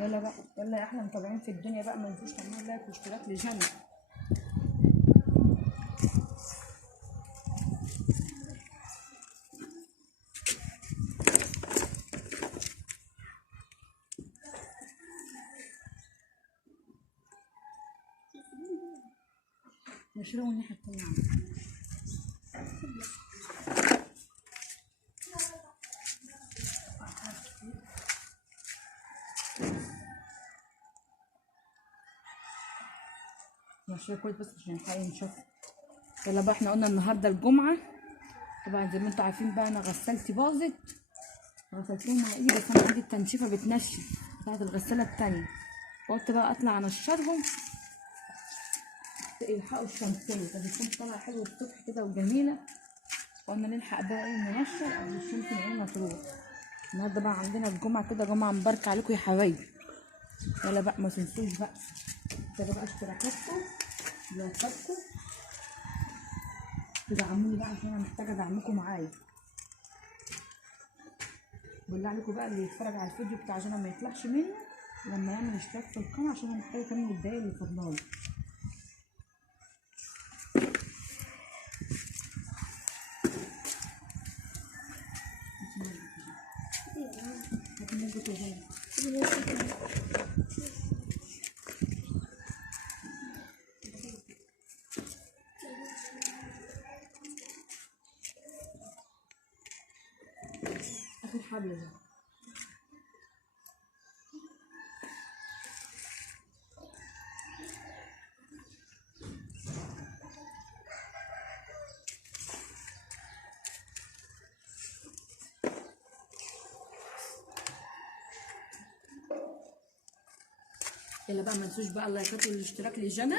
يلا بقى، يلا يا احلى متابعين في الدنيا بقى، ما تنسوش تعملوا لايك واشتراك لجنة. نشيلهم الناحية التانية. ماشي كويس بس عشان الحقيقة نشوف. يلا بقى، احنا قلنا النهارده الجمعة طبعا زي ما انتوا عارفين بقى، انا غسالتي باظت، غسلتهم مع ايدي بس انا عندي التنشيفة بتنشف بتاعت الغسالة التانية، قلت بقى اطلع انشرهم يلحقوا الشمسية. كانت الشمس طالعة حلوة الصبح كده وجميلة، قلنا نلحق بقى ايه ننشر قبل الشمس ما تروح. النهارده بقى عندنا الجمعة كده، جمعة مباركة عليكم يا حبايبي. يلا بقى ما تنسوش بقى كده بقى اشتراكاتكم لايكاتكم، تدعموني بقى عشان انا محتاجة دعمكم معايا. بالله عليكم بقى اللي يتفرج على الفيديو بتاع جنى ما يطلعش منه لما يعمل اشتراك في القناة، عشان انا محتاجة كمان الدقايق اللي فاضلالي. اخر حبل ده يلا بقى ما تنسوش بقى اللايكات والاشتراك لجنى.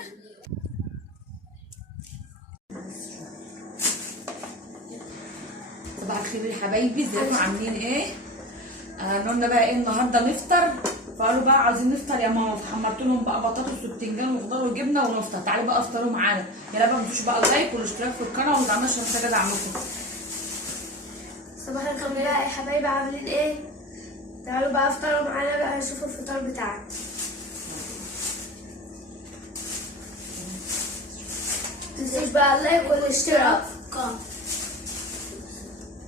صباح الخير يا حبايبي، ازيكم عاملين ايه؟ قلنا بقى ايه النهارده نفطر، فقالوا بقى عايزين نفطر يا ماما، فحمرت لهم بقى بطاطس وبتنجان وخضار وجبنه ونفطر. تعالوا بقى افطروا معانا. يلا بقى ما تنسوش بقى اللايك والاشتراك في القناه وما عشان محتاجه دعمكم. صباح الخير يا حبايبي، عاملين ايه؟ تعالوا بقى افطروا معانا بقى، نشوفوا الفطار بتاعنا. متنسوش بقى اللايك والاشتراك في القناة.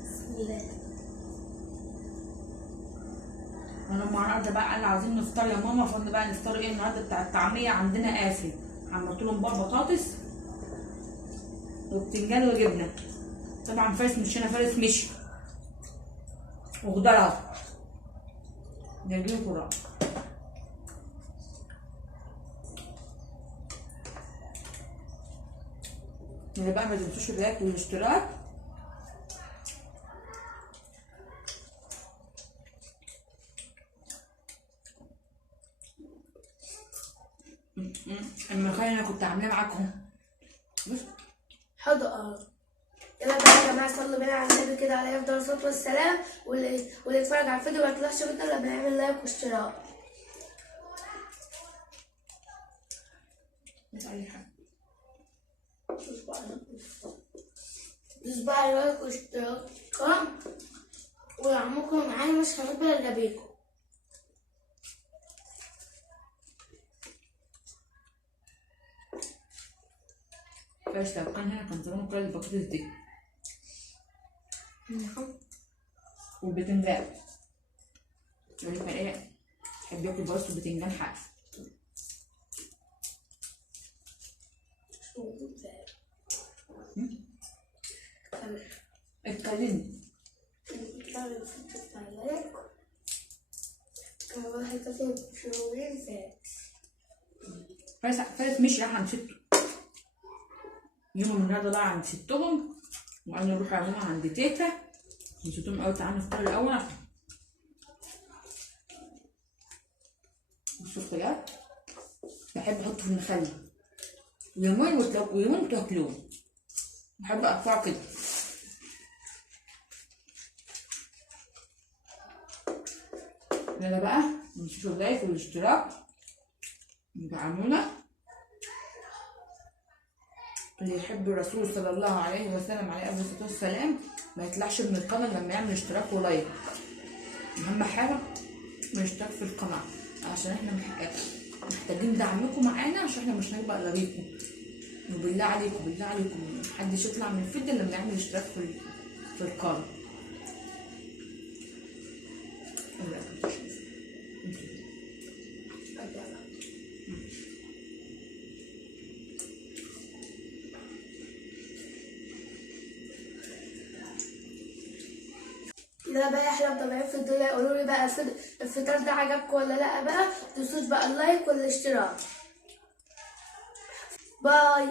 بسم الله. انا النهارده بقى قال عايزين نفطر يا ماما، فقلنا بقى نفطروا ايه النهارده بتاع الطعميه عندنا قافل. حمرت لهم بقى بطاطس وبتنجان وجبنه، طبعا فارس مش هنا، فارس مشي وخضار جايبين خضار. اللي بقى ما تنسوش اللايك والاشتراك. الملوخيه انا كنت عاملاها معاكم بص حاضر. يلا بقى يا جماعه، صلوا بينا على النبي كده عليه افضل الصلاه والسلام، واللي يتفرج على الفيديو ما يطلعش منه لما يعمل لايك واشتراك. مش اي حاجه. دوس بقى على لايك واشتراك ودعمكم معانا، مش هنقبل الا بيكم. بس لو كان هنا كان زمان كل البطاطس دي والبتنجان، يعني كان ايه يحب ياكل بس وبتنجان حاف. اتكلمي. فارس مشي راح عند سته، يوم النهارده بقى عند ستهم، وقالوا نروح يعملوها عند تيتا. نسيتهم قوي، تعالوا نفطر الاول. السكريات بحب احطه في المخلل يومين ويومين تاكلوه، بحب اقطعه كده. يلا بقى متنسوش اللايك والاشتراك ودعمونا. اللي يحب الرسول صلى الله عليه وسلم عليه افضل الصلاه والسلام ما يطلعش من القناه لما يعمل اشتراك ولايك. اهم حاجه الاشتراك في القناه. عشان احنا محتاجين دعمكم معانا، عشان احنا مش هنبقى غريبكم. وبالله عليكم بالله عليكم محدش يطلع من الفيديو لما يعمل اشتراك في القناه. كده بقى احنا متابعين في الدنيا، قولوا لي بقى الفطار ده عجبكم ولا لا بقى، متنسوش بقى اللايك والاشتراك. باي.